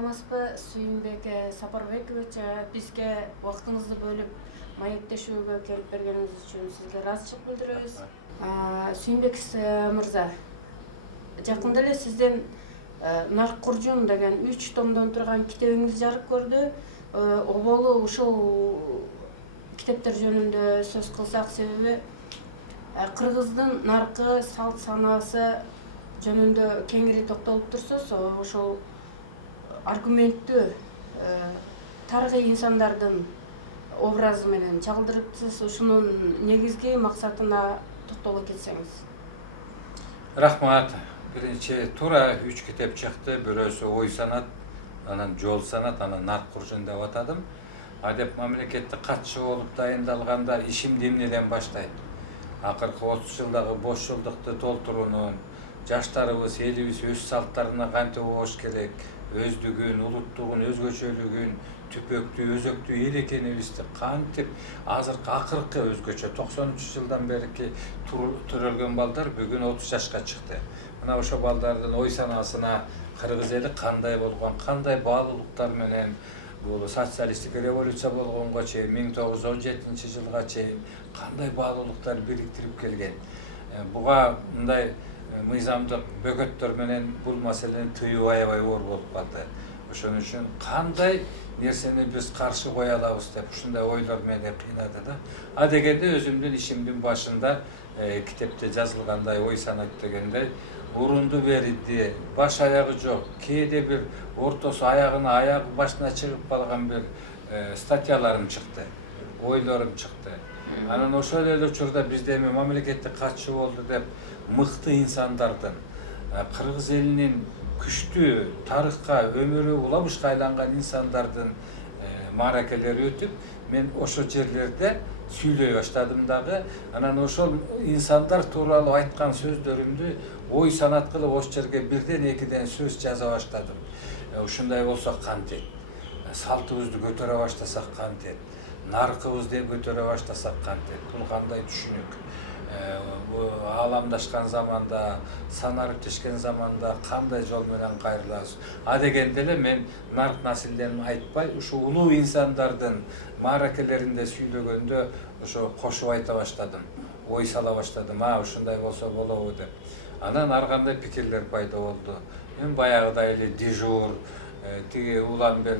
саламатсызбы Сүйүнбек Сапарбекович, бизге убактыңызды бөлүп маектешүүгө келип бергениңиз үчүн сизге ыраазычылык билдиребиз. Сүйүнбек мырза, жакында эле сизден Нарк Куржун деген 3 томдон турган китебиңиз жарык көрдү. Оболу ушул китептер жөнүндө сөз кылсак, себеби кыргыздын наркы, салт санаасы жөнүндө кеңири токтолуп турсуз, ошол аргументтүү тарыхый инсандардын образы менен чагылдырыпсыз. Ушунун негизги максатына токтоло кетсеңиз. Рахмат. Биринчи туура 3 китеп чыкты. Бирөөсү ой санат, анан жол санат, анан Нарк Куржун деп атадым. Адеп мамлекеттик катчы болуп дайындалганда ишимди эмнеден баштайт? Акыркы 30 жылдагы бошчулдукту толтуруунун, жаштарыбыз, элибиз өз салттарына кантип болуш керек, өздүгүн, улуттугун, өзгөчөлүгүн, түпөктүү, өзөктүү эл экенибизди кантип акыркы өзгөчө 93 жылдан берки төрөлгөн балдар бүгүн 30 жашка чыкты. Мына ошо балдардын ой санаасына кыргыз эли кандай болгон, кандай баалуулуктар менен бул социалисттик революция болгонго чейин 1917 жылга чейин кандай баалуулуктар бириктирип келген. Буга мындай мыйзамдык бөгөттөр менен бул маселени тыюу аябай оор болуп калды. Ошон үчүн кандай нерсени биз каршы кое алабыз деп ушундай ойлор мени кыйнады да. А дегенде өзүмдүн ишимдин башында китепте жазылгандай ой санат дегендей урунду бериди, баш аягы жок, кээде бир ортосу аягы башына чыгып калган бир статьяларым чыкты, ойлорум чыкты. Анан ошол эле учурда бизде эми мамлекеттик катчы болду деп мыкты инсандардын, кыргыз элинин күчтүү тарыхка, өмүрү улабышка айланган инсандардын мааракелери өтүп, мен ошол жерлерде сүйлөй баштадым дагы. Анан ошол инсандар тууралуу айткан сөздөрүмдү ой санат кылып ошол жерге бирден экиден сөз жаза баштадым. Ушундай болсо кантет? Салтыбызды көтөрө баштасак кантет? Наркыбызды көтөрө баштасак кантет? Бул кандай түшүнүк? Ааламдашкан заманда, санариптешкен заманда кандай жол менен кайрылабыз? А дегенде эле мен нарк насилден айтпай, ушу улуу инсандардын мааракелеринде сүйлөгөндө ошо кошуп айта баштадым. Ой сала баштадым. Ушундай болсо болобу деп. Анан ар кандай пикирлер пайда болду. Мен баягыдай эле дежур, тиги улам бир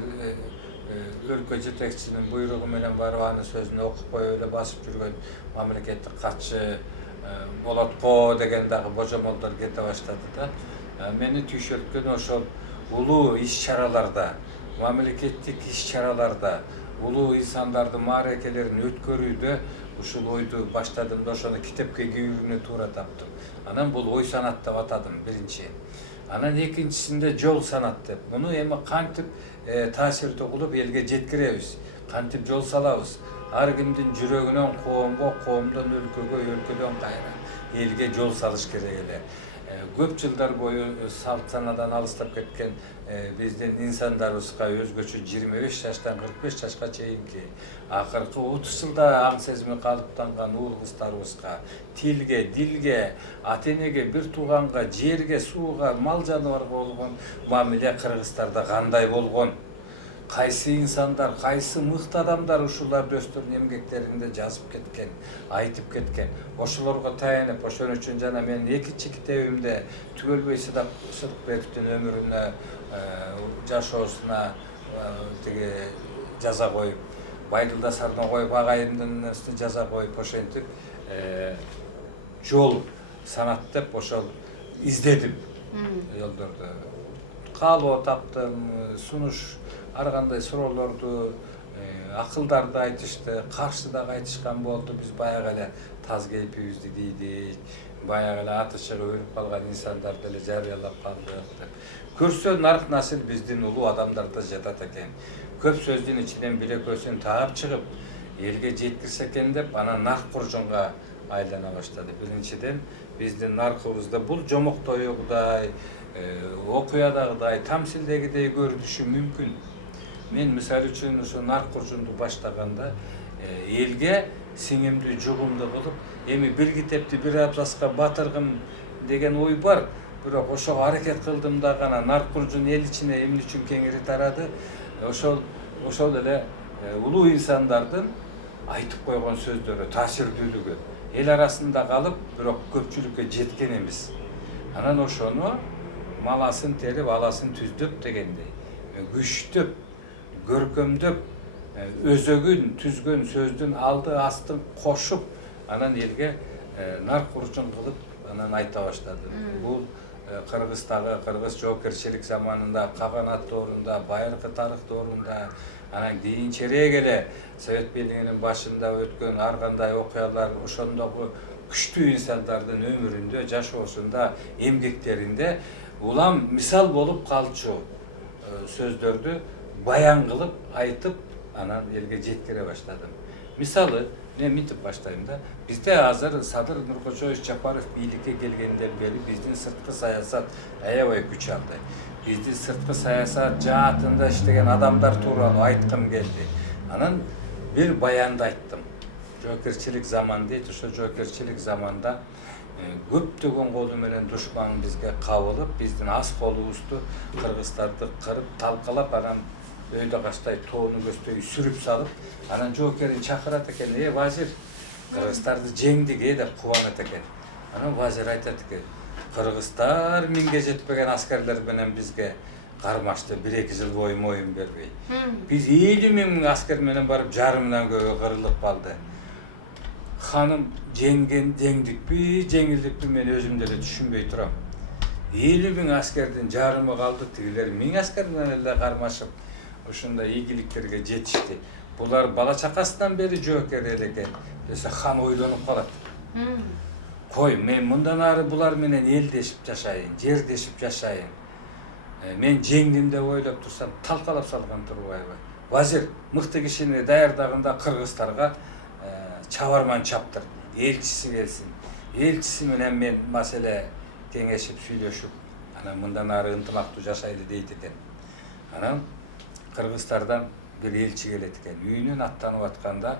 өлкө жетекчисинин буйругу менен барып анын сөзүн окупай эле басып жүргөн мамлекеттик катчы болот го деген дагы божомолдор кете баштады да. Мени түйшөлткөн ошол улуу иш-чараларда, мамлекеттик иш-чараларда, улуу инсандардын мааракелерин өткөрүүдө ушул ойду баштадым да ошону китепке кийүүнү туура таптым. Анан бул ой санат деп атадым биринчи. Анан экинчисинде жол санат деп. Муну эми кантип таасирдүү кылып элге жеткиребиз, кантип жол салабыз? Ар кимдин жүрөгүнөн коомго, коомдон өлкөгө, өлкөдөн кайра элге жол салыш керек эле. Көп жылдар бою салт санадан алыстап кеткен биздин инсандарыбызга өзгөчө 25 жаштан 45 жашка чейинки акыркы 30 жылда аң сезими калыптанган уул кыздарыбызга, тилге, дилге, ата энеге, бир тууганга, жерге, сууга, мал жаныбарга болгон мамиле кыргыздарда кандай болгон? Кайсы инсандар, кайсы мыкты адамдар ушуларды өздөрүнүн эмгектеринде жазып кеткен, айтып кеткен. Ошолорго таянып, ошон үчүн жана менин экинчи китебимде Түгөлбөй Сыдыкбековдун өмүрүнө, жашоосуна тиги жаза коюп, Байдылда Сарноғоев агайымдын жаза коюп, ошентип жол санат деп ошол издедим жолдорду. Каалоо таптым, сунуш ар кандай суроолорду, акылдарды айтышты, каршы дагы айтышкан болду. Биз баягы эле таз кейпибизди кийдик, баягы эле аты чыгып өлүп калган инсандарды эле жарыялап калдык деп. Көрсө нарк насил биздин улуу адамдарда жатат экен. Көп сөздүн ичинен бир экөөсүн таап чыгып, элге жеткирсе экен деп, анан Нарк Куржунга айлана баштады. Биринчиден биздин наркыбызда бул жомоктойгудай, окуядагыдай, тамсилдегидей көрүнүшү мүмкүн. Мен мисалы үчүн ошо Нарк Куржунду баштаганда элге сиңимдүү жугумду кылып, эми бир китепти бир абзацка батыргым деген ой бар. Бирок ошого аракет кылдым да гана Наркуржун эл ичине эмне үчүн кеңири тарады. Ошол эле улуу инсандардын айтып койгон сөздөрү, таасирдүүлүгү эл арасында калып, бирок көпчүлүккө жеткен эмес. Анан ошону маласын терип, аласын түздөп дегендей, күчтөп, көркөмдөп, өзөгүн түзгөн сөздүн алды астын кошуп, анан элге Наркуржун кылып анан айта баштады. Бул Кыргыздагы кыргыз жоокерчилик заманында, Каганат доорунда, байыркы тарых доорунда, анан кийинчерээк эле Совет бийлигинин башында өткөн ар кандай окуялар, ошондогу күчтүү инсандардын өмүрүндө, жашоосунда, эмгектеринде улам мисал болуп калчу сөздөрдү баян кылып, айтып, анан элге жеткире баштадым. Мисалы, мен мынтип баштайм да. Бизде азыр Садыр Нуркожоевич Жапаров бийликке келгенден бери биздин сырткы саясат аябай күч алды. Биздин сырткы саясат жаатында иштеген адамдар тууралуу айткым келди. Анан бир баянды айттым. Жоокерчилик заман дейт, ошо жоокерчилик заманда көптөгөн колу менен душман бизге кабылып, биздин аз колубузду кыргыздарды кырып, талкалап, анан өйдө качтай тоону көздөй сүрүп салып, анан жоокерин чакырат экен, вазир, кыргыздарды жеңдик деп кубанат экен. Анан вазир айтат экен, кыргыздар миңге жетпеген аскерлер менен бизге кармашты, 1-2 жыл бою моюн бербей. Биз 50 000 аскер менен барып жарымынан көбү кырылып калды. Ханым жеңдикпи, жеңилдикпи мен өзүм деле түшүнбөй турам. 50 000 аскердин жарымы калды, тигилер 1000 аскер менен эле кармашып, ушундай ийгиликтерге жетишти. Булар бала чакасынан бери жоокер эл экен десе, хан ойлонуп калат. Кой, мен мындан ары булар менен элдешип жашайын, жердешип жашайын. Мен жеңдим деп ойлоп турсам, талкалап салган турбайбы? Вазир мыкты кишини даярдаганда кыргыздарга чабарман чаптыр, элчиси келсин. Элчиси менен мен маселе кеңешип сүйлөшүп, анан мындан ары ынтымактуу жашайлы дейт экен. Анан кыргыздардан бир элчи келет экен. Үйүнөн аттанып атканда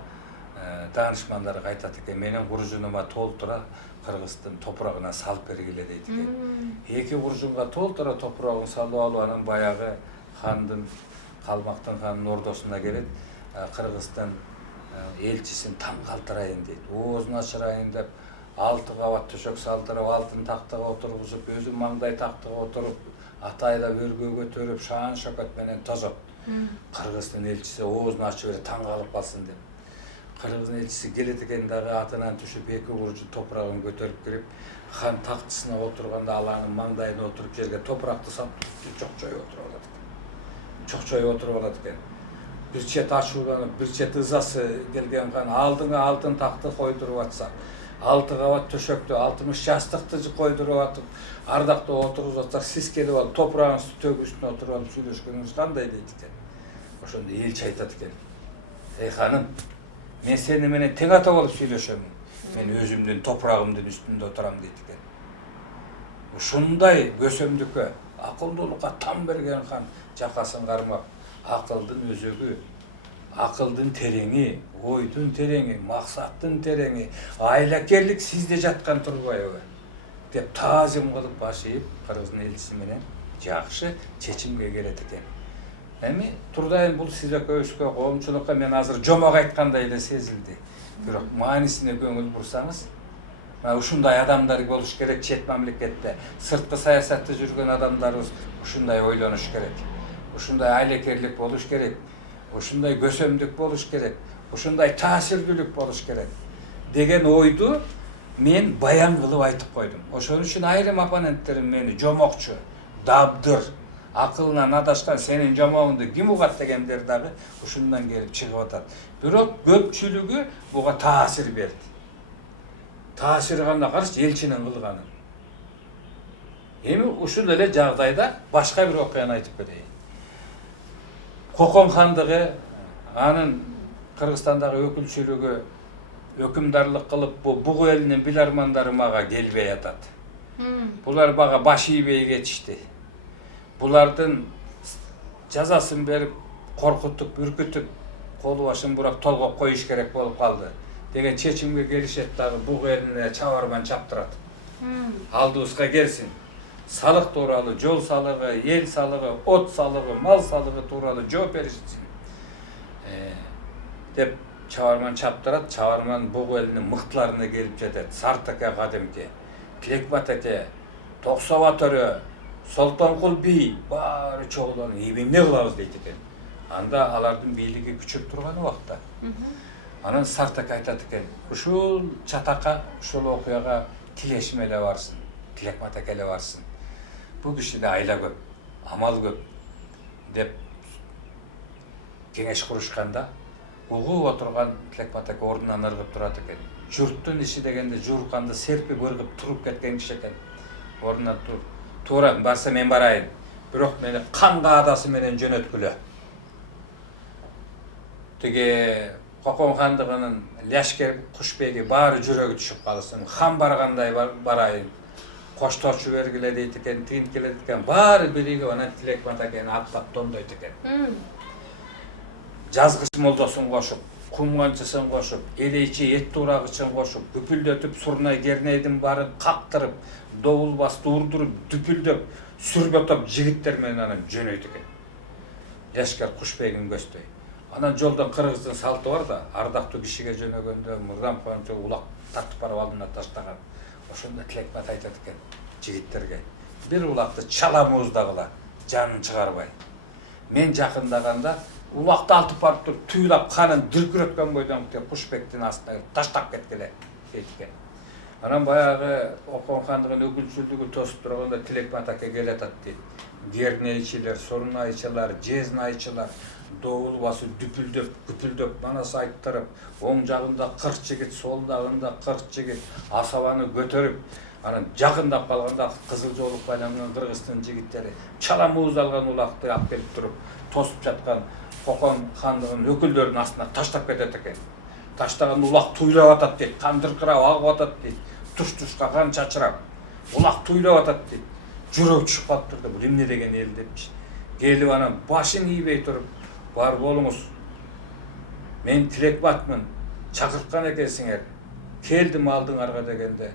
данышмандар айтат экен, менин куржунума толтура Кыргыздын топурагына салып бергиле дейт экен. 2 куржунга толтура топурагын салып алып, анан баягы хандын, Калмактын ханынын ордосуна келет, Кыргыздын элчисин таң калтырайын дейт. Оозун ачырайын деп, 6 кабат төшөк салдырып, алтын тактыга отургузуп, өзү маңдай тактыга отуруп, атайлап өргө көтөрүп, шаан шөкөт менен тозот. Кыргыздын элчиси оозун ачып бере таң калып калсын деп. Кыргыздын элчиси келет экен дагы атынан түшүп 2 куржун топурагын көтөрүп кирип, хан тактысына отурганда аланын маңдайына отуруп жерге топуракты салып чокчоюп отуруп алат экен. Чокчоюп отуруп алат экен. Бир чет ачууланып, бир чет ызасы келген хан алдыңа алтын такты койдуруп атса, 6 кабат төшөктү, 60 жастыкты койдуруп атып, ардактуу отургузуп атсак, сиз келип алып топурагыңызды төгү үстүнө отуруп алып сүйлөшкөнүңүз кандай дейт экен. Ошондо элчи айтат экен, эй ханым, мен сени менен тең ата болуп сүйлөшөмүн. Мен өзүмдүн топурагымдын үстүндө отурам дейт экен. Ушундай көсөмдүккө, акылдуулукка там берген хан жакасын кармап, акылдын өзөгү, акылдын тереңи, ойдун тереңи, максаттын тереңи, айлакерлик сизде жаткан турбайбы деп таазим кылып баш ийип, Кыргыздын элчиси менен жакшы чечимге келет экен. Эми турдайын бул сиз экөөбүзгө, коомчулукка мен азыр жомок айткандай эле сезилди. Бирок маанисине көңүл бурсаңыз, ушундай адамдар болуш керек чет мамлекетте. Сырткы саясатты жүргөн адамдарыбыз ушундай ойлонуш керек. Ушундай айлакерлик болуш керек. Ушундай көсөмдүк болуш керек. Ушундай таасирдүүлүк болуш керек деген ойду мен баян кылып айтып койдум. Ошон үчүн айрым оппоненттерим мени жомокчу, дабдыр, акылынан адашкан, сенин жомогуңду ким угат дегендер дагы ушундан келип чыгып атат. Бирок көпчүлүгү буга таасир берди. Таасир кандай каршы элчинин кылганын. Эми ушул эле жагдайда башка бир окуяны айтып берейин. Кокон хандыгы, анын Кыргызстандагы өкүлчүлүгү өкүмдарлык кылып, бугу элинин билармандары мага келбей атат. Булар бага баш ийбей кетишти. Булардын жазасын берип, коркутуп, үркүтүп, колу башын бурап толгоп коюш керек болуп калды деген чечимге келишет дагы бугу элине чабарман чаптырат. Алдыбызга келсин. Салық туралы, жол салығы, ел салығы, от салығы, мал салығы туралы жооп беришsin деп чабарман чаптырат. Чабарман Бугу элинин мыктыларына келип жетет. Сартаке кадимки, Тилекбат эке, Токсоба төрө, Солтонкул би баары чогуларын эмне кылабыз дейт экен. Анда алардын бийлиги күчөп турган убакта. Анан Сартаке айтат экен, ушул чатакка, ушул окуяга Тилешим эле барсын, Тилекбат эке эле барсын. Бул кишиде айла көп, амал көп деп кеңеш курушканда угуп отурган Тилекбат эке ордунан ыргып турат экен. Журттун иши дегенде журканды серпип ыргып туруп кеткен киши экен. Ордунан туура барса мен барайын, бирок мени канга адасы менен жөнөткүлө. Тиги Кокон хандыгынын Ляшкер Кушбеги баары жүрөгү түшүп калсын. Хан баргандай барайын. Кошточу бергиле дейт экен, тигин келет экен. Баары бириге анан Тилекбат экени аттап тондойт экен. Жазгыч молдосун кошуп, кумганчысын кошуп, элейчи эт турагычын кошуп, бүпүлдөтүп, Сурнай Кернейдин баарын кактырып, довул басты урдуруп, дүпүлдөп, сүрбөтөп жигиттер менен анан жөнөйт экен. Ляшкер Кушбегин көздөй. Анан жолдон кыргыздын салты бар да, ардактуу кишиге жөнөгөндө мурдан коюнча улак тартып барып алдына таштаган. Ошондо Тилекбат айтат экен жигиттерге, бир улакты чала мууздагыла, жанын чыгарбай. Мен жакындаганда улакты алтып барып туруп, түйүлап канын дүркүрөткөн бойдон Кушбектин астына таштап кеткиле дейт экен. Анан баягы Окон хандыгынын өкүлчүлүгү тосуп турганда Тилекбат эке келатат дейт. Кернейчилер, Сурнайчылар, Жезнайчылар довул басып дүпүлдөп, күпүлдөп, манас айттырып, оң жагында 40 жигит, сол жагында 40 жигит асабаны көтөрүп, анан жакындап калганда кызыл жоолук байланган Кыргыздын жигиттери чала мууз алган улакты алып келип туруп, тосуп жаткан Кокон хандыгынын өкүлдөрүнүн астына таштап кетет экен. Таштаган улак туйлап атат дейт, кан дыркырап агып атат дейт, туш-тушка кан чачырап, улак туйлап атат дейт. Жүрөк түшүп калыптыр да, бул эмне деген эл депчи. Келип анан башын ийбей туруп, бар болуңуз. Мен Тилекбатмын, чакырткан экенсиңер. Келдим алдыңарга дегенде,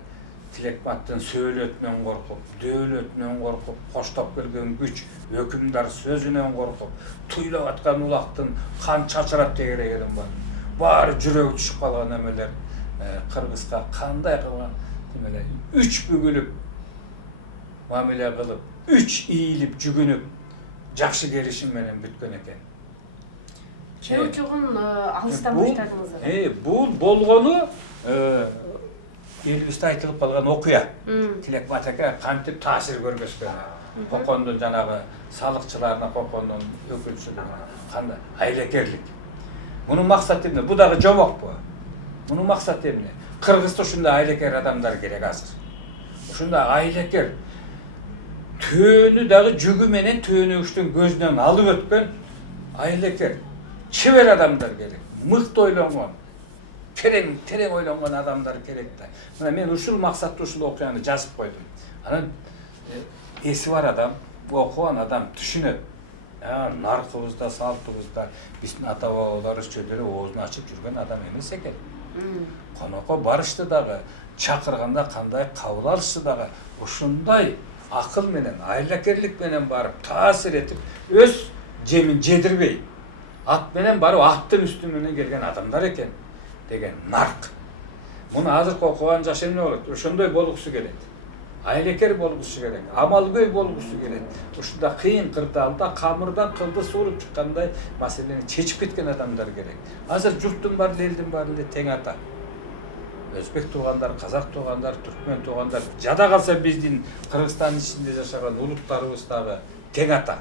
Тилекбаттын сөөлөтүнөн коркуп, дөөлөтүнөн коркуп, коштоп келген күч, өкүмдар сөзүнөн коркуп, туйлап аткан улактын кан чачырап тегерегенин бар. Баары жүрөгү түшүп калган эмелер Кыргызга кандай кылган эмелер 3 бүгүлүп мамиле кылып, 3 ийилип жүгүнүп, жакшы келишим менен бүткөн экен. Чоң алыстан баштадыңыз. Бул болгону элибизде айтылып калган окуя. Тилекбат эке кантип таасир көргөзгөнү. Кокондун жанагы салыкчыларына, Кокондун өкүлчүлүгүнө кандай айлакерлик. Мунун максаты эмне? Бу дагы жомокпу? Мунун максаты эмне? Кыргызда ушундай айлакер адамдар керек азыр. Ушундай айлакер төөнү дагы жүгү менен төөнөгүчтүн көзүнөн алып өткөн айлакер, чебер адамдар керек. Мыкты ойлонгон, терең ойлонгон адамдар керек да. Мына мен ушул максатты ушул окуяны жазып койдум. Анан эси бар адам, окуган адам түшүнөт. Наркыбызда, салтыбызда биздин ата бабаларыбыз чөйдөрү оозун ачып жүргөн адам эмес экен. Конокко барышты дагы, чакырганда кандай кабыл алышты дагы ушундай акыл менен, айлакерлик менен барып таасир этип, өз жемин жедирбей, ат менен барып аттын үстүнөн келген адамдар экен деген нарк. Муну азыркы окуган жаш эмне болот? Ошондой болгусу келет. Айлакер болгусу керек, амалгөй болгусу керек. Ушундай кыйын кырдаалда камырдан кылды сууруп чыккандай маселени чечип кеткен адамдар керек. Азыр журттун баары, элдин баары эле тең ата. Өзбек туугандар, казак туугандар, түркмөн туугандар, жада калса биздин Кыргызстандын ичинде жашаган улуттарыбыз дагы тең ата.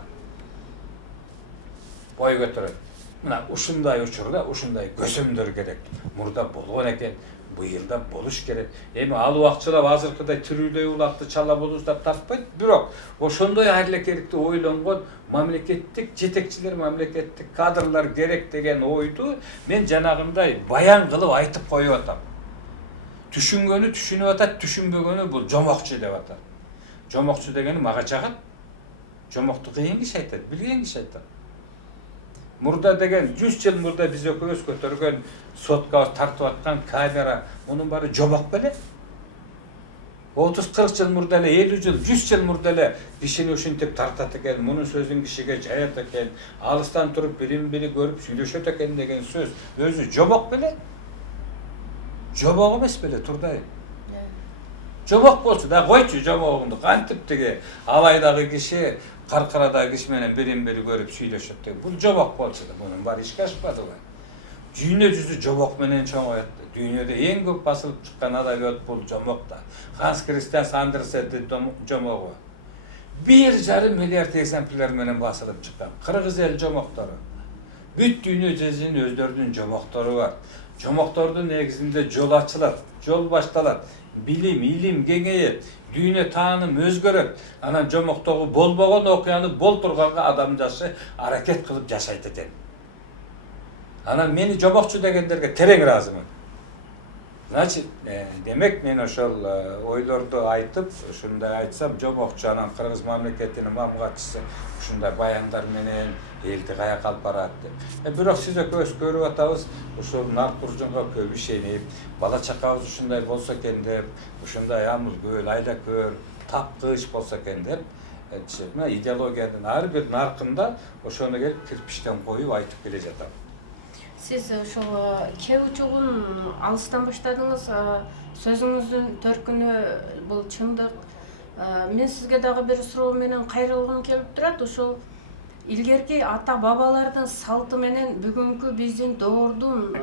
Бой көтөрөт. Мына ушундай учурда ушундай көсөмдөр керек. Мурда болгон экен, быйылда болуш керек. Эми ал убакчылап азыркыдай тирүүлөй улакты чала болуздап таппайт, бирок ошондой айлакерликти ойлонгон мамлекеттик жетекчилер, мамлекеттик кадрлар керек деген ойду мен жанагындай баян кылып айтып коюп атам. Түшүнгөнү түшүнүп атат, түшүнбөгөнү бул жомокчу деп атат. Жомокчу дегени мага жагат. Жомокту кыйын киши айтат, билген киши айтат. Мурда деген 100 жыл мурда биз экөөбүз көтөргөн соткабыз тартып аткан камера, мунун баары жомок беле. 30-40 жыл murda ele, 50 жыл, 100 жыл murda ele kişini uşintip tartat eken, bunun sözün kişiге жаят eken, alıstan turup bilim-biri görüp süйлөшөт eken degen söz özü jobok bele. Jobok emes bele Turday. Jobok bolsa da koyçu jobogunu kantip tege alaydagı kişi Karkaradagı kişi menen bilim-biri görüp süйлөшөt dege. Bul jobok bolsa da bunun bar işke aşpady ba. Dünya yüzü jobok menen çoğayatdı. Dünyada en көп basılıp çıkan adabiyat bul jomok da. Hans Christian Andersen'in jomogu. 1,5 milyar egzemplar menen basılıp çıkan. Kırgız el jomoktары. Büt dünya yüzünün özlerinin jomoktары var. Jomoktorдун негизинде жол ачылат, жол башталат. Bilim, ilim kengeyip, dünya taanım özgörüp, anan jomoktogу bolbogon okuyany bol turganга adamcaşı hareket kılıp jaşayt eken. Ana meni jomokçu degenlerge tereң razımın. Значит, demek men oşol oylordu aytıp, şunday aytsam jomokçu anan Kırgız mamleketinin mamgatçısı şunday bayanlar menen eldi kaya kalp baratdı. Bирок siz köz көрүп atabız, oşol Narkurjunga köp işenip, bala çakabız şunday bolsa eken dep, şunday amız göl, ayla kör, tapkış bolsa eken dep, ideologiyanın har bir narkında oşonu gelip kirpişten koyup aytıp kele jatam. Siz ошол кээ учугун алыстан баштадыңыз, сөзүңүздүн төркүнү бул чындык. Мен сизге дагы бир суроо менен кайрылгым келип турат. Ошол илгерки ата бабалардын салты менен бүгүнкү биздин доордун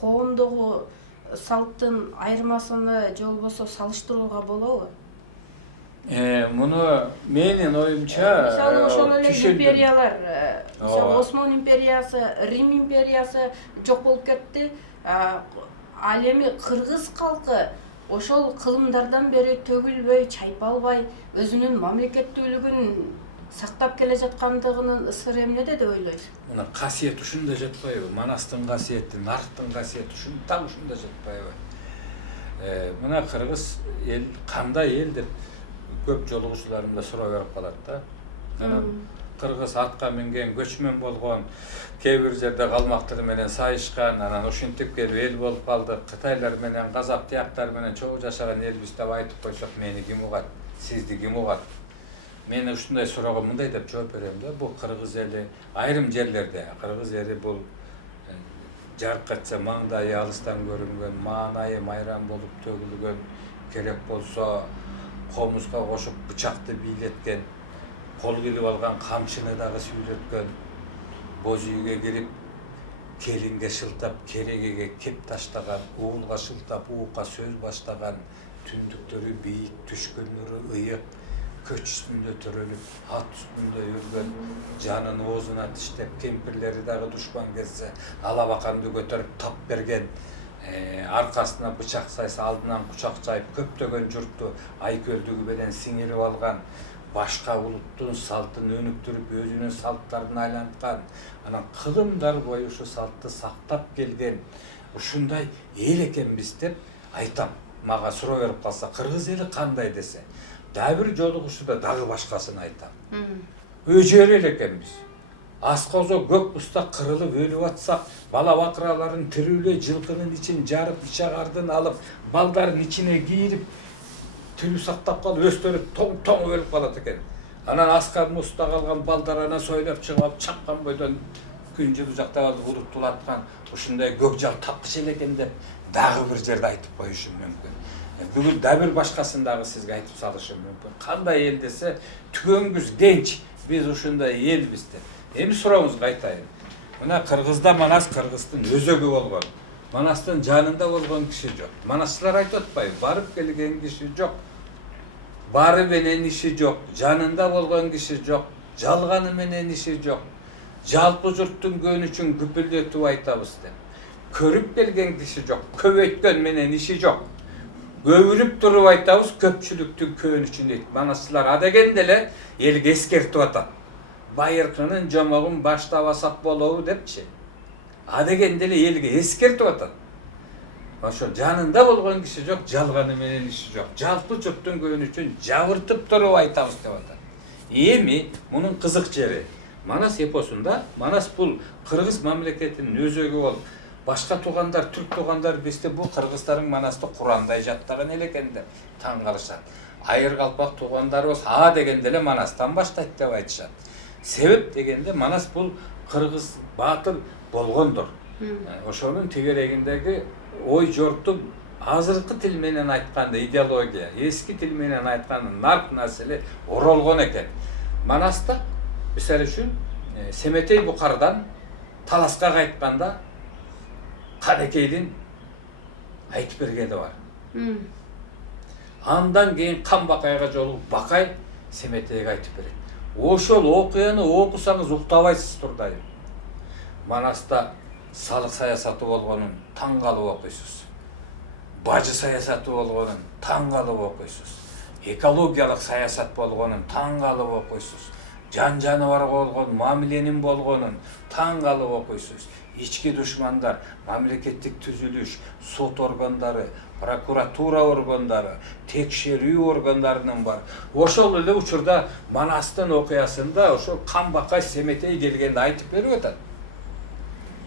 коомдогу салттын айырмасыны же болбосо салыштырууга болобу? Bunu menin oyumça Мисалы ошол эле империялар, мисалы Осман империясы, Рим империясы жок болуп кетти. Ал эми кыргыз калкы ошол кылымдардан бери төгүлбөй, чайпалбай, өзүнүн мамлекеттүүлүгүн сактап келе жаткандыгынын ысыры эмнеде деп ойлойсуз? Мына касиет ушунда жатпайбы? Манастын касиети, нарктын касиети там ушунда жатпайбы? Мына кыргыз эл кандай эл деп көп жолугучуларымда суроо берип калат да. Анан кыргыз атка минген, көчмөн болгон, кээ бир жерде калмактары менен сайышкан, анан ушинтип келип эл болуп калдык. Кытайлар менен, казак тияктар менен чогуу жашаган элбиз деп айтып койсок, мени ким угат? Сизди ким угат? Мен ушундай суроого мындай деп жооп берем да. Бул кыргыз эли айрым жерлерде, кыргыз эли бул жаркатча маңдайы алыстан көрүнгөн, маанайы майрам болуп төгүлгөн, керек болсо комузга кошуп бычакты бийлеткен, кол келип алган камчыны дагы сүйлөткөн, боз үйгө кирип келинге шылтап керегеге кеп таштаган, уулга шылтап уукка сөз баштаган, түндүктөрү бийик, түшкөнлөрү ыйык, көч үстүндө төрөлүп, ат үстүндө жүргөн, жанын оозуна тиштеп, кемпирлери дагы душман келсе, алабаканды көтөрүп тап берген, аркасына бычак сайса алдынан кучак жайып көптөгөн журтту айкөлдүгү менен сиңирип алган, башка улуттун салтын өнүктүрүп өзүнүн салттарын айланткан, анан кылымдар бою ушу салтты сактап келген ушундай эл экенбиз деп айтам. Мага суроо берип калса, кыргыз эли кандай десе, дагы бир жолугушууда дагы башкасын айтам. Өжөр эл экенбиз. Аскозо көк буста кырылып өлүп атсак, бала бакыраларын тирүүлөй жылкынын ичин жарып, ичагардын алып, балдарын ичине кийирип, тирүү сактап калып, өстөрү тоң өлүп калат экен. Анан аскар муста калган балдар анан сойлоп чыгып, чаккан бойдон күн жылы жактап алып уруттулаткан ушундай көкжал тапкыч эл экен деп дагы бир жерде айтып коюшум мүмкүн. Бүгүн дагы бир башкасын дагы сизге айтып салышым мүмкүн. Кандай эл десе, түгөнгүз денч, биз ушундай элбиз деп. Эми сурооңузга айтайын. Мына Кыргызда Манас Кыргыздын өзөгү болгон. Манастын жанында болгон киши жок. Манасчылар айтып атпайбы? Барып келген киши жок. Бары менен иши жок. Жанында болгон киши жок. Жалганы менен иши жок. Жалпы журттун көнүчүн күпүлдөтүп айтабыз деп. Көрүп келген киши жок. Көбөйткөн менен иши жок. Көбүрүп туруп айтабыз, көпчүлүктүн көнүчүн дейт. Манасчылар адегенде эле элге эскертип атат. Байыркынын жомогун баштабасак болобу депчи. Адегенде эле элге эскертип атат. Ошо жанында болгон киши жок, жалганы менен иши жок. Жалпы журттун көнүчүн жабыртып туруп айтабыз деп атат. Эми мунун кызык жери, Манас эпосунда, Манас бул кыргыз мамлекетинин өзөгү болуп, Başka tuğanlar, Türk tuğanlar bizde bu Kırgızların manasты Kur'an'da jаттаған ele eкен деп таң қалышат. Айыр қалпақ туғандарыбыз а дегенде эле манастан баштайт деп айтышат. Себеп дегенде манас бул кыргыз баатыр болгондур. Ошонун тегерегиндеги ой жортуп азыркы тил менен айтканда идеология, эски тил менен айтканда нарк населе оролгон экен. Манаста мисалы үчүн Семетей Букардан Таласка кайтканда Канекейдин айтып бергени бар. Андан кийин Камбакайга жолугуп Бакай Семетейге айтып берет. Ошол окуяны окусаңыз уктабайсыз турдайым. Манаста салык саясаты болгонун таң калып окуйсуз. Бажы саясаты болгонун таң калып окуйсуз. Экологиялык саясат болгонун таң калып окуйсуз. Жан жаныбарга болгон мамиленин болгонун таң калып окуйсуз. Ички душмандар, мамлекеттик түзүлүш, сот органдары, прокуратура органдары, текшерүү органдарынын бар. Ошол эле учурда Манастын окуясында ошол Камбакай Семетей келгенде айтып берип атат.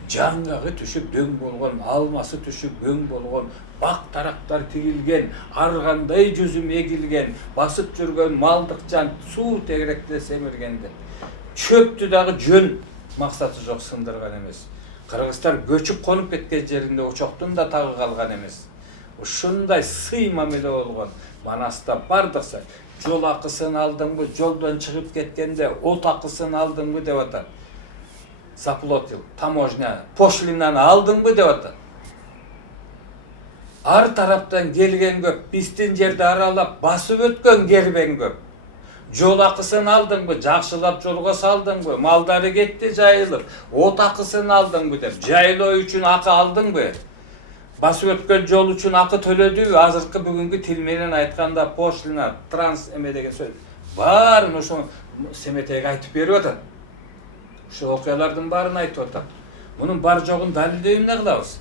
Жаңгагы түшүп дөң болгон, алмасы түшүп өң болгон, бак тарактар тигилген, ар кандай жүзүм эгилген, басып жүргөн малдык жан суу тегеректе семиргенде. Чөптү дагы жөн максаты жок сындырган эмес. Кыргыздар көчүп конуп кеткен жеринде очоктун да тагы калган эмес. Ушундай сый мамиле болгон Манаста бардыкса жол акысын алдыңбы, жолдон чыгып кеткенде от акысын алдыңбы деп атат. Заплатил, таможня, пошлинаны алдыңбы деп атат. Ар тараптан келген көп, биздин жерди аралап басып өткөн кербен көп. Жол акысын алдыңбы, жакшылап жолго салдыңбы, малдары кетти жайылып, от акысын алдыңбы деп, жайлоо үчүн акы алдыңбы? Басып өткөн жол үчүн акы төлөдүбү? Азыркы бүгүнкү тил менен айтканда пошлина, транс эме деген сөз. Баарын ошо Семетейге айтып берип атат. Ошо окуялардын баарын айтып атат. Мунун бар жогун далилдөө эмне кылабыз?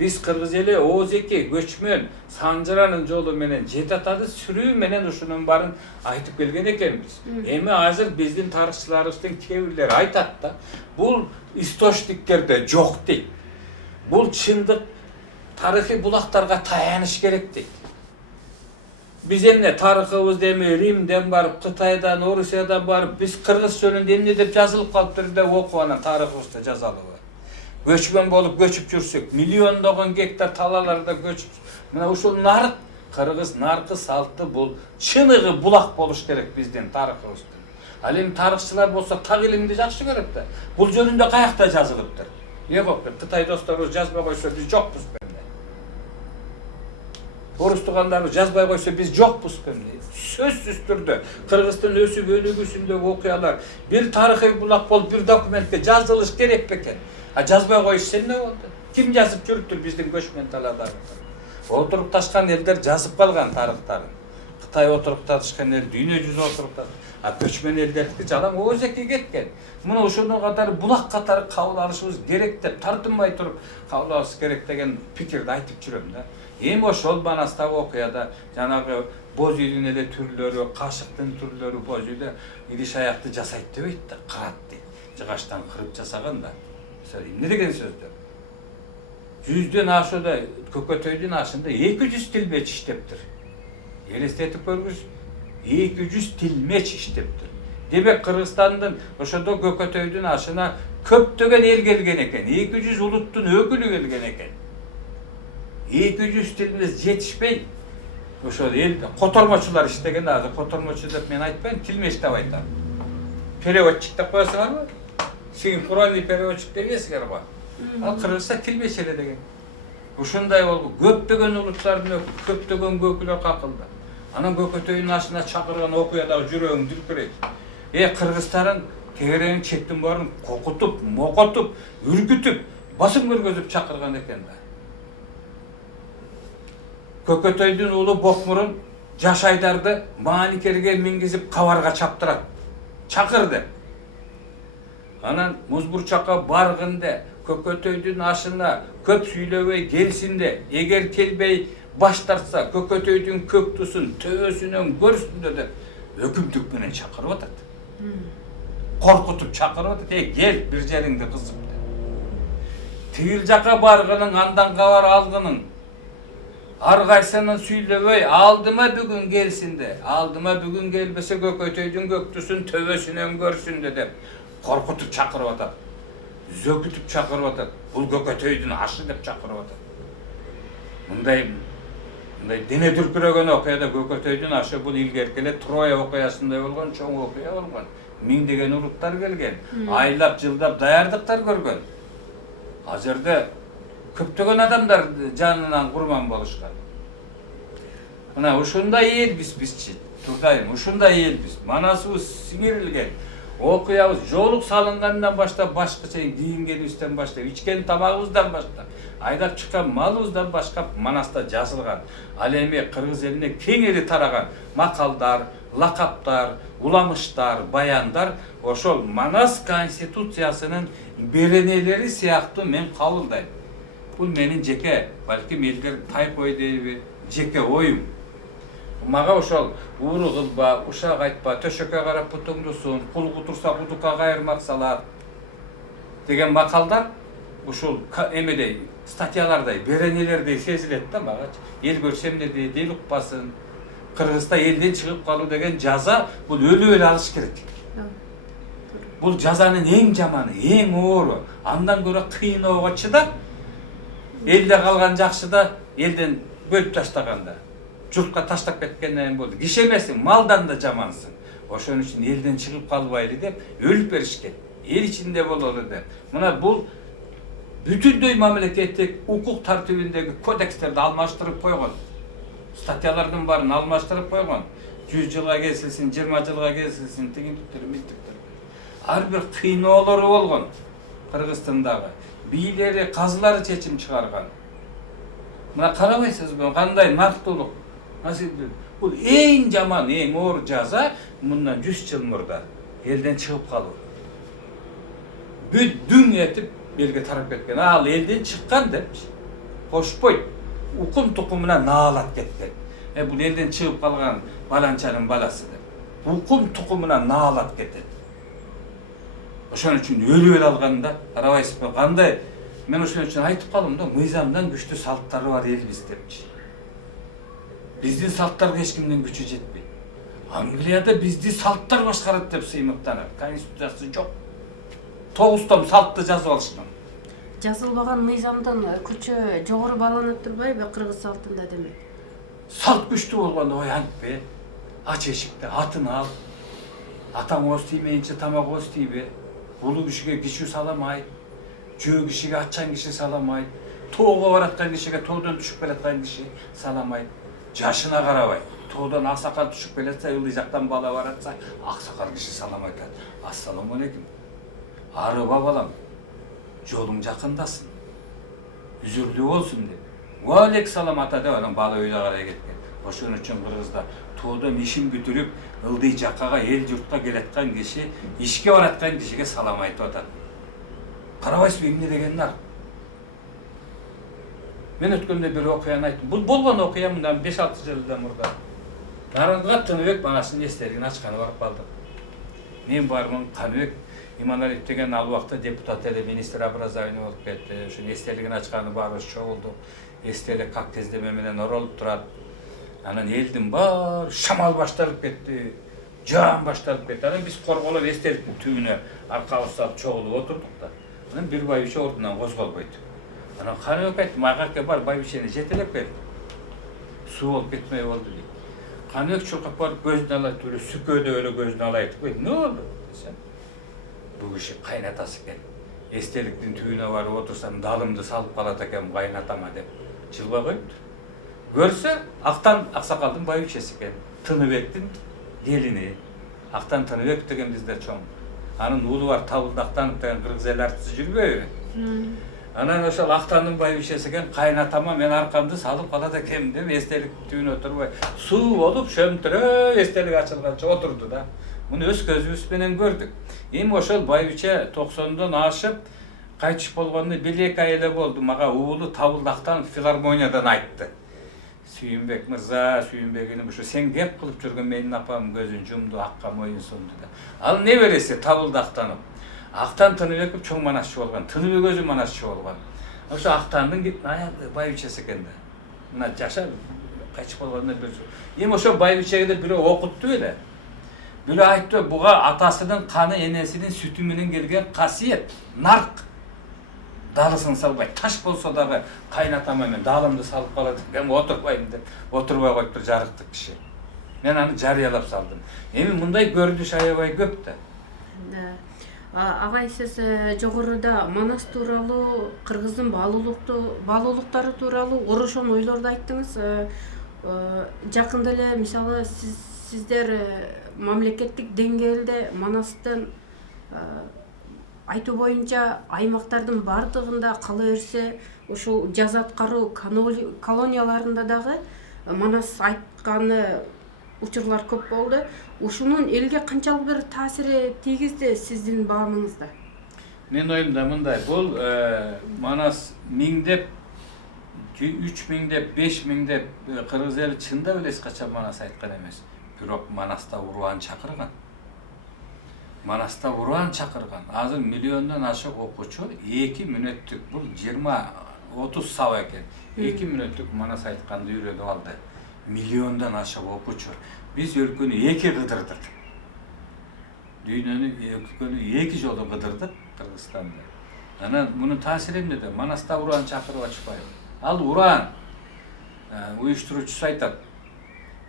Биз кыргыз эли Оозеки, көчмөн, Санжыранын жолу менен жети атады сүрүү менен ушунун баарын айтып келген экенбиз. Эми азыр биздин тарыхчыларыбыздын кээ бирлери айтат да, бул источниктерде жок дейт. Бул чындык тарыхый булактарга таяныш керек дейт. Биз эмне тарыхыбызды эми Римден барып, Кытайдан, Орусиядан барып, биз кыргыз жөнүндө эмне деп жазылып калыптыр деп окуп анан тарыхыбызда жазалыбы. Көчмөн болуп көчүп жүрсөк, миллиондогон гектар талаларда көчүп, мына ушул нарк, кыргыз наркы салты бул чыныгы булак болуш керек биздин тарыхыбыздын. Ал эми тарыхчылар болсо так илимди жакшы көрөт да. Бул жөнүндө каякта жазылыптыр? Жок, Кытай досторубуз жазбай койсо биз жокпуз бенде. Орус туугандарыбыз жазбай койсо биз жокпуз бенде. Сөзсүз түрдө Кыргыздын өсүп өнүгүүсүндөгү окуялар бир тарыхый булак болуп бир документке жазылыш керек бекен. А жазбай коюш эмне болду? Ким жазып жүрүптүр биздин көчмөн талааларыбызды? Отурукташкан элдер жазып калган тарыхтарын. Кытай отурукташкан эл дүйнө жүзү отурукташкан. А көчмөн элдердики жалаң Оозеки кеткен. Мына ошону катары булак катары кабыл алышыбыз керек деп тартынбай туруп кабыл алыш керек деген пикирди айтып жүрөм да. Эми ошол Манастагы окуяда жанагы боз үйдүн эле түрлөрү, кашыктын түрлөрү боз үйдө идиш аякты жасайт дебейт да, кырат дейт. Жыгачтан кырып жасаган да. Эмне деген сөздөр? 100дөн ашууда Көкөтөйдүн ашында 200 тилмеч иштептир. Элестетип көргүз, 200 тилмеч иштептир. Демек Кыргызстандын ошондо Көкөтөйдүн ашына көптөгөн эл келген экен. 200 улуттун өкүлү келген экен. 200 тилмеч жетишпей, ошол эл котормочулар иштеген, азыр котормочу деп мен айтпайм, тилмеч деп айтам. Переводчик деп коесуңарбы? Синхронный переводчик дегенсиңер го. Ал Кыргызста тилмеч эле деген. Ушундай болуп, көптөгөн улуттардын өкүлү, көптөгөн өкүлдөр какылды. Анан Көкөтөйдүн ашына чакырган окуядагы жүрөгүң дүркүрөйт. Кыргыздардын тегерегин четтин баарын кокутуп, мокотуп, үркүтүп, басым көргөзүп чакырган экен да. Көкөтөйдүн уулу Бокмурун жаш Айдарды Мааникерге мингизип кабарга чаптырат. Чакырды. Анан Музбурчакка баргында Көкөтөйдүн ашына көп сүйлөбөй келсинде, эгер келбей баш тартса Көкөтөйдүн көк тусун төбөсүнөн көрсүндө деп өкүмдүк менен чакырып атат. Коркутуп чакырып атат, кел бир жериңди кызып деп. Тигил жака баргының, андан кабар алгының. Ар кайсынын сүйлөбөй, алдыма бүгүн келсин де, алдыма бүгүн келбесе көкөтөйдүн көктүсүн төбөсүнөн көрсүн де деп коркутуп чакырып атат. Зөкүтүп чакырып атат. Бул көкөтөйдүн ашы деп чакырып атат. Мындай дене дүркүрөгөн окуяда көкөтөйдүн ашы бул илгерки эле Троя окуясындай болгон, чоң окуя болгон. Миңдеген уруттар келген, айлап жылдап даярдыктар көргөн. Азырда көптөгөн адамдар жанынан курман болушкан. Мына ушундай элбиз бизчи, Турдайым, ушундай элбиз. Манасыбыз сиңирилген. Окуябыз жолук салынгандан баштап башкача кийингенибизден баштап, ичкен тамагыбыздан баштап, айдап чыккан малыбыздан баштап Манаста жазылган. Ал эми кыргыз элине кеңири тараган макалдар, лакаптар, уламыштар, баяндар ошол Манас конституциясынын беренелери сыяктуу мен кабылдайм. Бул менин жеке, балким элдер тайпой дейби, жеке оюм. Мага ошол ууру кылба, ушак айтпа, төшөккө карап путуңду сун, кул кутурса кудукка кайырмак салат деген макалдар ушул эмедей, статьялардай, беренелердей сезилет да мага. Эл көрсө эмне эл укпасын, Кыргызда элден чыгып калуу деген жаза бул өлүп эле алыш керек. Бул жазанын эң жаманы, эң оору. Андан көрө кыйноого чыдап, элде калган жакшы да элден бөлүп таштаганда. Журтка таштап кеткенден болду. Киши эмесиң, малдан да жамансың. Ошон үчүн элден чыгып калбайлы деп өлүп беришкен. Эл ичинде бололу деп. Мына бул бүтүндөй мамлекеттик укук тартибиндеги кодекстерди алмаштырып койгон. Статьялардын баарын алмаштырып койгон. 100 жылга кесилсин, 20 жылга кесилсин, тигиндиктер, милдиктер. Ар бир кыйноолору болгон Кыргызстандагы. Бийлери, казылары чечим чыгарган. Мына карабайсызбы, кандай нактуулук. Бул эң жаман, эң оор жаза мындан 100 жыл мурда элден чыгып калуу. Бүт дүң этип элге тарап кеткен. Ал элден чыккан деп кошпойт. Укум тукумуна наалат кеткен. Бул элден чыгып калган баланчанын баласы деп. Укум тукумуна наалат кетет. Ошон үчүн өлүп эле алганда, карабайсызбы, кандай мен ошон үчүн айтып калдым да, мыйзамдан күчтүү салттары бар элбиз депчи. Биздин салттарга эч кимдин күчү жетпейт. Англияда бизди салттар башкарат деп сыймыктанат. Конституциясы жок. 9 том салтты жазып алышкан. Жазылбаган мыйзамдын күчү жогору бааланып турбайбы кыргыз салтында демек? Салт күчтүү болгондо ой антпе. Ач эшикте атын ал. Атаң ооз тиймейинче тамак ооз тийбе. Улуу кишиге кичүү саламайт. Жөө кишиге аччан киши саламайт. Тоого бараткан кишиге тоодон түшүп келаткан киши саламайт. Жашына карабай. Тоодон аксакал түшүп келатса, ылдый жактан бала баратса, аксакал киши саламайт. Ассаламу алейкум. Арыба балам. Жолуң жакындасын. Үзүрлүү болсун деп. Ва алейк салам ата деп анан бала өйдө карай кеткен. Ошон үчүн Кыргызда тоодон ишин бүтүрүп, ылдый жаккага, эл журтка келаткан киши, ишке бараткан кишиге салам айтып атат. Карабайсызбы эмне дегенин ар? Мен өткөндө бир окуяны айттым. Бул болгон окуя мындан 5-6 жылдан мурда. Нарынга Тыныбек Манастын эстелигин ачканы барып калдык. Мен бармын, Каныбек Иманалиев деген ал убакта депутат эле, министр образования болуп кетти. Ошон эстелигин ачканы баарыбыз чогулдук. Эстелик как тездеме менен оролуп турат. Анан элдин баары шамал башталып кетти. Жан башталып кетти. Анан биз корголоп эстеликтин түбүнө аркабызды салып чогулуп отурдук да. Анан бир байбиче ордунан козголбойт. Анан Каныбек айтты, "Майгакке бар, байбичени жетелеп кел. Суу болуп кетмей болду" дейт. Каныбек чуркап барып көзүн алат, эле сүкөдө эле көзүн алайт. "Не болду?" десем. Бул киши кайнатасы экен. Эстеликтин түбүнө барып отурсам, далымды салып калат экен кайнатама деп жылбай коюптур. Көрсө, Актан Аксакалдын байбичеси экен. Тыныбектин келини. Актан Тыныбек деген бизде чоң. Анын уулу бар, Табылды Актанов деген кыргыз эл артисти жүрбөйбү? Анан ошол Актандын байбичеси экен, кайнатама мен аркамды салып калат экен деп эстеликтин түбүнө отурбай, суу болуп шөмтүрө эстелик ачылганча отурду да. Муну өз көзүбүз менен көрдүк. Эми ошол байбиче 90дон ашып кайтыш болгондо 1-2 ай эле болду. Мага уулу Табылды Актанов филармониядан айтты. Сүйүнбек мырза, Сүйүнбек ушу сен кеп кылып жүргөн менин апам көзүн жумду, акка моюн сунду да. Ал небереси Табылды Актанов. Актан Тыныбеков чоң манасчы болгон, Тыныбек өзү манасчы болгон. Ошо Актандын байбичеси экен да. Мына жашап качып болгондон бери. Эми ошо байбичеге де бирөө окутту беле. Бирөө айтты, буга атасынын каны, энесинин сүтү менен келген касиет, нарк. Далысын салбай, таш болсо дагы кайнатама мен далымды салып калат, мен отурбайм деп, отурбай коюптур жарыктык киши. Мен аны жарыялап салдым. Эми мындай көрүнүш аябай көп да. Агай, сиз жогоруда Манас тууралуу, кыргыздын баалуулуктары тууралуу орошон ойлорду айттыңыз. Жакында эле мисалы сиздер мамлекеттик деңгээлде Манастын айтуу боюнча аймактардын бардыгында кала берсе ошол жаза аткаруу колонияларында дагы Манас айтканы учурлар көп болду. Ушунун элге канчалык бир таасири тийгизди сиздин баамыңызда? Мен оюмда мындай, бул Манас миңдеп, 3000 деп, 5000 деп кыргыз эли чындап эле эч качан Манас айткан эмес. Бирок Манаста уруан чакырган. Манаста уруан чакырган. Азыр миллиондон ашык окуучу 2 мүнөттүк, бул 20-30 сабак экен. 2 мүнөттүк Манас айтканды үйрөнүп алды. Миллиондон ашык окуучу. Биз өлкөнү 2 кыдырдык. Дүйнөнү өлкөнү 2 жолу кыдырдык Кыргызстанда. Анан мунун таасири эмнеде? Манаста уруан чакырып атышпайбы? Ал уруан уюштуруучусу айтат.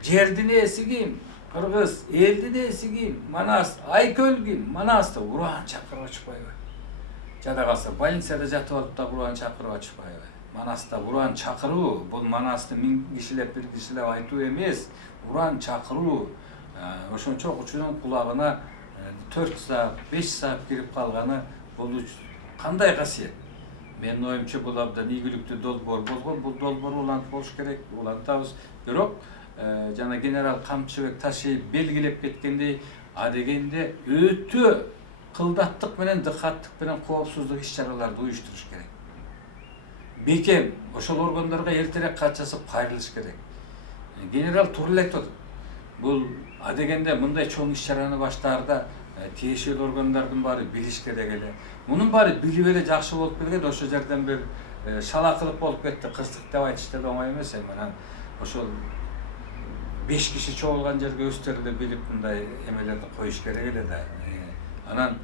Жердин ээси ким? Кыргыз, элдин ээси ким? Манас, Айкөл ким? Манасты уруан чакырып атышпайбы? Жада калса больницада жатып алып да уруан чакырып атышпайбы? Манаста уруан чакыруу, бул Манасты 1000 кишилеп, 1 кишилеп айтуу эмес, уруан чакыруу. Ошончо окуучунун кулагына 4 саат, 5 саат кирип калганы бул кандай касиет? Менин оюмча бул абдан ийгиликтүү долбоор болгон, бул долбоор улантып болуш керек, улантабыз. Бирок жана генерал Камчыбек Ташиев белгилеп кеткендей, адегенде өтө кылдаттык менен, дыкаттык менен коопсуздук иш-чараларды уюштуруш керек. Бекем ошол органдарга эртерээк кат жасап кайрылыш керек. Генерал туура эле айтып атат. Бул адегенде мындай чоң иш-чараны баштаарда тиешелүү органдардын баары билиш керек эле. Мунун баары билип эле жакшы болуп келген, ошол жерден бир шалакылык болуп кетти, кызык деп айтыш да оңой эмес. Анан ошол 5 киши чогулган жерге өздөрү да билип мындай эмелерди коюш керек эле да. Анан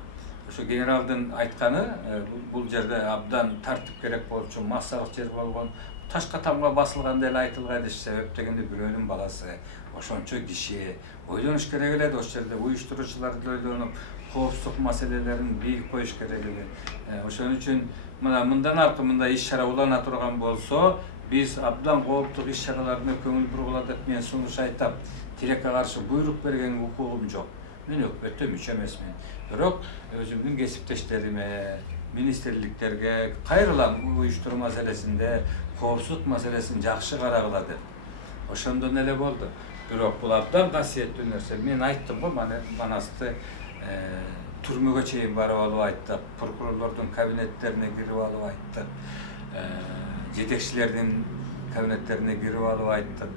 ошо генералдын айтканы бул жерде абдан тартип керек болчу, массалык жер болгон, ташка тамга басылганда эле айтылган себеп дегенде бирөөнүн баласы, ошончо киши ойлонуш керек эле да, ошол жерде уюштуруучулар да ойлонуп, коопсуздук маселелерин бийик коюш керек эле. Ошон үчүн мындан аркы мындай иш-чара улана турган болсо, биз абдан кооптук иш-чараларына көңүл бургула деп мен сунуш айтам. Тилекке каршы буйрук берген укугум жок. Мен өкмөттө мүчө эмесмин. Бирок өзүмдүн кесиптештериме, министрликтерге кайрылам уюштуруу маселесинде, коопсуздук маселесин жакшы карагыла деп. Ошондон эле болду. Бирок бул абдан касиеттүү нерсе. Мен айттым го, Манасты түрмөгө чейин барып алып айттык, прокурорлордун кабинеттерине кирип алып айттык, жетекчилердин кабинеттерине кирип алып айттык.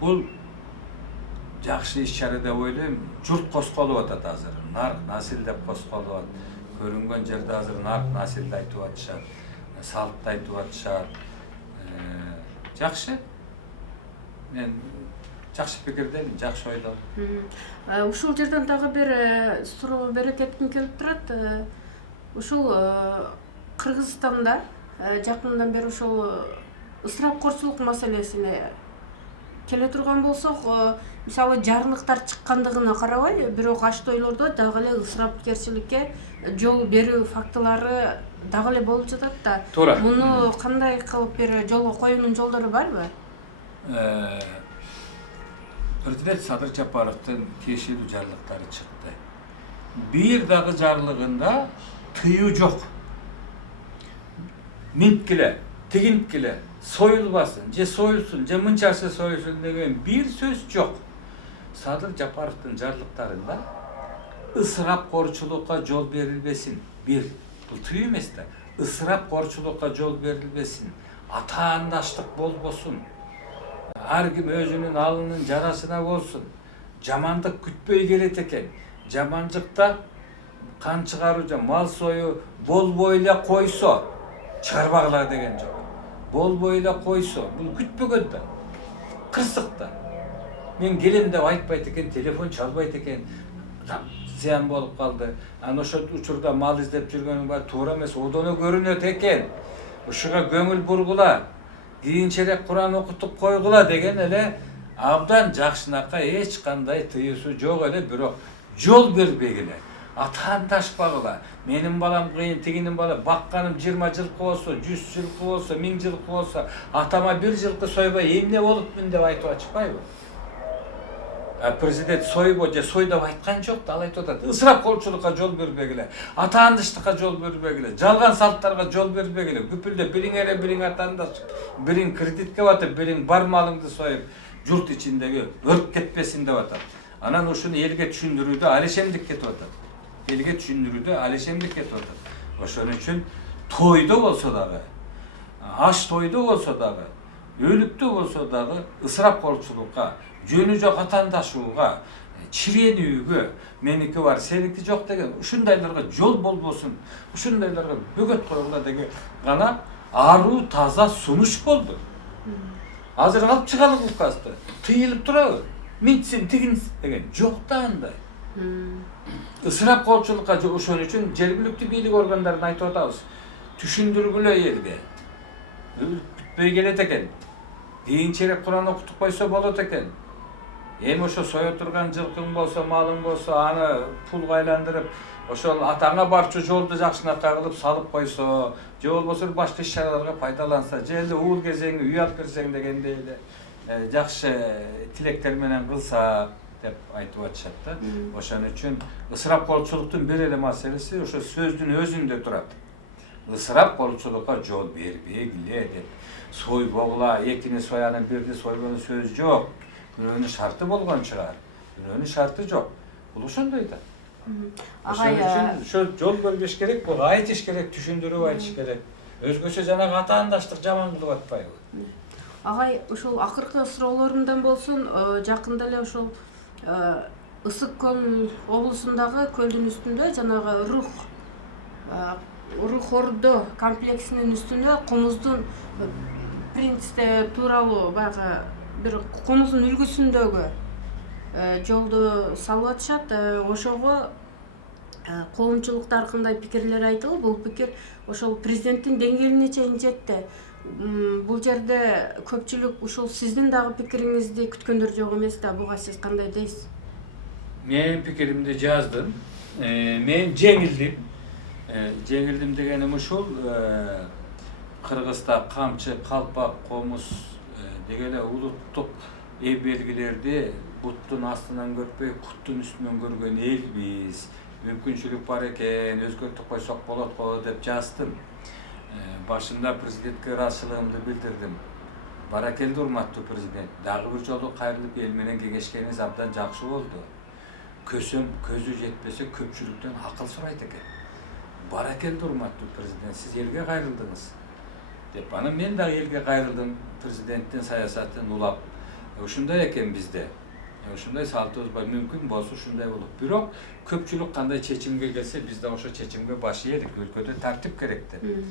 Бул жакшы иш-чара деп ойлойм. Журт косколуп атат азыр. Нарк, насил деп косколуп атат. Көрүнгөн жерде азыр нарк, насилди айтып атышат, салтты айтып атышат. Жакшы. Мен жакшы пикирдемин, жакшы ойлойм. Ушул жерден дагы бир суроо бере кетким келип турат. Ушул Кыргызстанда жакындан бери ушул ысырапкорчулук маселесине келе турган болсок, мисалы жарылыктар чыккандыгына карабай, бирок аштойлордо дагы эле ысырапкерчиликке жол берүү фактылары дагы эле болуп жатат да. Туура. Муну кандай кылып бир жолго коюунун жолдору барбы? Президент Садыр Жапаровдун тиешелүү жарлыктары чыкты. Бир дагы жарлыгында тыюу жок. Минткиле, тигинткиле, союлбасын, же союлсун, же мынчасы союлсун деген бир сөз жок. Садыр Жапаровдун жарлыктарында ысырапкорчулукка жол берилбесин. Бир, бул тыюу эмес да. Ысырапкорчулукка жол берилбесин. Атаандаштык болбосун. Ар ким өзүнүн алынын жарасына болсун. Жамандык күтпөй келет экен. Жаманчыкта кан чыгаруу, мал союу болбой эле койсо, чыгарбагыла деген жок. Болбой эле койсо, бул күтпөгөн да. Кырсык да. Мен келем деп айтпайт экен, телефон чалбайт экен. Зыян болуп калды. Аны ошо учурда мал издеп жүргөнүң баары туура эмес, одоно көрүнөт экен. Ушуга көңүл бургула, кийинчерээк Куран окутуп койгула деген эле абдан жакшынакай эч кандай тыюусу жок эле, бирок жол бербегиле. Атаандашпагыла. Менин балам кыйын, тигинин бала бакканым 20 жылкы болсо, 100 жылкы болсо, 1000 жылкы болсо, атама 1 жылкы сойбой эмне болупмун деп айтып атышпайбы? Президент сойбо же сой деп айткан жок да, ал айтып атат. Ысырап колчулукка жол бербегиле, атаандыштыкка жол бербегиле, жалган салттарга жол бербегиле. Күпүлдө бириңере бириң атаандаш, бириң кредитке батып, бириң бар малыңды союп, журт ичиндеги өрт кетпесин деп атат. Анан ушуну элге түшүндүрүүдө алешемдик кетип атат. Элге түшүндүрүүдө алешемдик кетип атат. Ошон үчүн тойдо болсо дагы, аш тойдо болсо дагы, өлүктө болсо дагы ысырап колчулукка, жөнү жок атаандашууга, чиренүүгө, меники бар, сеники жок деген ушундайларга жол болбосун, ушундайларга бөгөт койгула деген гана аруу таза сунуш болду. Азыр алып чыгалы указды, тыйылып турабы? Митсин, тигин деген жок да андай. Ысырап колчулукка ошон үчүн жергиликтүү бийлик органдарына айтып атабыз. Түшүндүргүлө элге. Бүтпөй келет экен. Кийинчерээк Куран окутуп койсо болот экен. Эми ошо сое турган жылкың болсо, малың болсо, аны пулга айландырып, ошол атаңа барчу жолду жакшынакай кылып салып койсо, же болбосо башка иш-чараларга пайдаланса, же эле уул кезеңи үй алып берсең дегендей эле жакшы тилектер менен кылса деп айтып атышат да. Ошон үчүн ысырап колчулуктун бир эле маселеси ошо сөздүн өзүндө турат. Ысырап колчулукка жол бербегиле деп. Сойбогула, экини соянын бирди сойгону сөз жок. Бирөөнүн шарты болгон чыгар. Бирөөнүн шарты жок. Бул ошондой да. Ошон үчүн ошо жол бербеш керек, буга айтыш керек, түшүндүрүп айтыш керек. Өзгөчө жанагы атаандаштык жаман кылып атпайбы? Агай, ошол акыркы суроолорумдан болсун, жакында эле ошол Ысык көл облусундагы көлдүн үстүндө жанагы Рух Ордо комплексинин үстүндө комуздун принципте тууралуу баягы бир комуздун үлгүсүндөгү жолду салып атышат. Ошого коомчулуктар кандай пикирлер айтылып, бул пикир ошол президенттин деңгээлине чейин жетти. Бул жерде көпчүлүк ушул сиздин дагы пикириңизди күткөндөр жок эмес да, буга сиз кандай дейсиз? Мен пикиримди жаздым. Мен жеңилдим. Жеңилдим дегеним ушул, Кыргызда камчы, калпак, комуз дегеле улуттук белгилерди буттун астынан көрпөй, куттун үстүнөн көргөн элбиз. Мүмкүнчүлүк бар экен, өзгөртүп койсок болот го деп жаздым. Башында президентке ыраазычылыгымды билдирдим. Баракелди урматтуу президент, дагы бир жолу кайрылып эл менен кеңешкениңиз абдан жакшы болду. Көзү жетпесе көпчүлүктөн акыл сурайт экен. Баракелди урматтуу президент, сиз элге кайрылдыңыз деп. Анан мен дагы элге кайрылдым, президенттин саясатын улап. Ушундай экен бизде. Ушундай салтыбыз бар, мүмкүн болсо ушундай болот. Бирок көпчүлүк кандай чечимге келсе, биз да ошо чечимге баш ийелик. Өлкөдө тартип керек деп.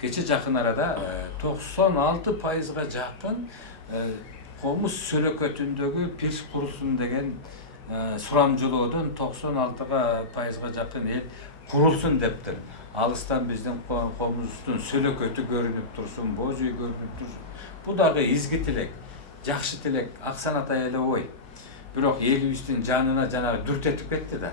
Кече жакын арада 96%га жакын комуз сөлөкөтүндөгү пирс курулсун деген сурамжылоодон 96%га жакын эл курулсун дептир. Алыстан биздин комуздун сөлөкөтү көрүнүп турсун, боз үй көрүнүп турсун. Бул дагы изги тилек, жакшы тилек, аксанатай эле ой. Бирок элибиздин жанына жанагы дүртетип кетти да.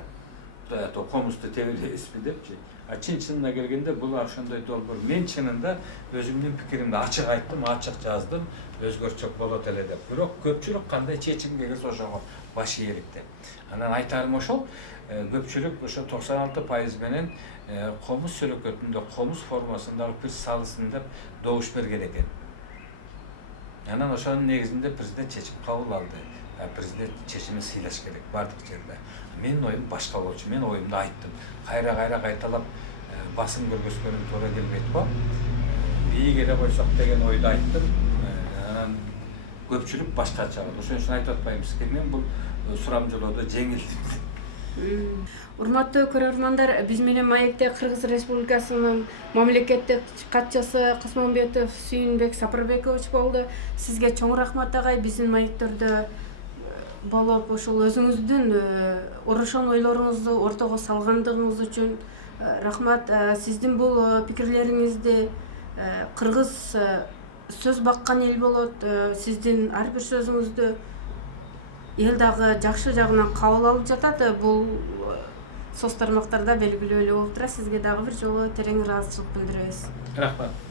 Комузду тебелебизби депчи. Чын-чынына келгенде бул ошондой долбоор. Мен чынында өзүмдүн пикиримди ачык айттым, ачык жаздым, өзгөрчөк болот эле деп. Бирок көпчүлүк кандай чечимге келсе ошого баш ийелик деп. Анан айтарым ошол, көпчүлүк ошо 96% менен комуз сөлөкөтүндө, комуз формасындагы пирс салысын деп добуш берген экен. Анан ошонун негизинде президент чечим кабыл алды. Президент чечимин сыйлаш керек бардык жерде. Менин оюм башка болчу. Мен оюмду айттым. Кайра кайталап басым көргөзгөнүм туура келбейт го. Бийик эле койсок деген ойду айттым. Анан көпчүлүк башкача болду. Ошон үчүн айтып атпаймынбы, мен бул сурамжылоодо жеңилдим. Урматтуу көрөрмандар, биз менен маекте Кыргыз Республикасынын мамлекеттик катчысы Касманбетов Сүйүнбек Сапарбекович болду. Сизге чоң рахмат агай, биздин маектердө болуп ушул өзүңүздүн орошон ойлоруңузду ортого салгандыгыңыз үчүн рахмат. Сиздин бул пикирлериңизди кыргыз сөз баккан эл болот. Сиздин ар бир сөзүңүздү эл дагы жакшы жагынан кабыл алып жатат. Бул соц тармактарда белгилүү эле болуп турат. Сизге дагы бир жолу терең ыраазычылык билдиребиз. Рахмат.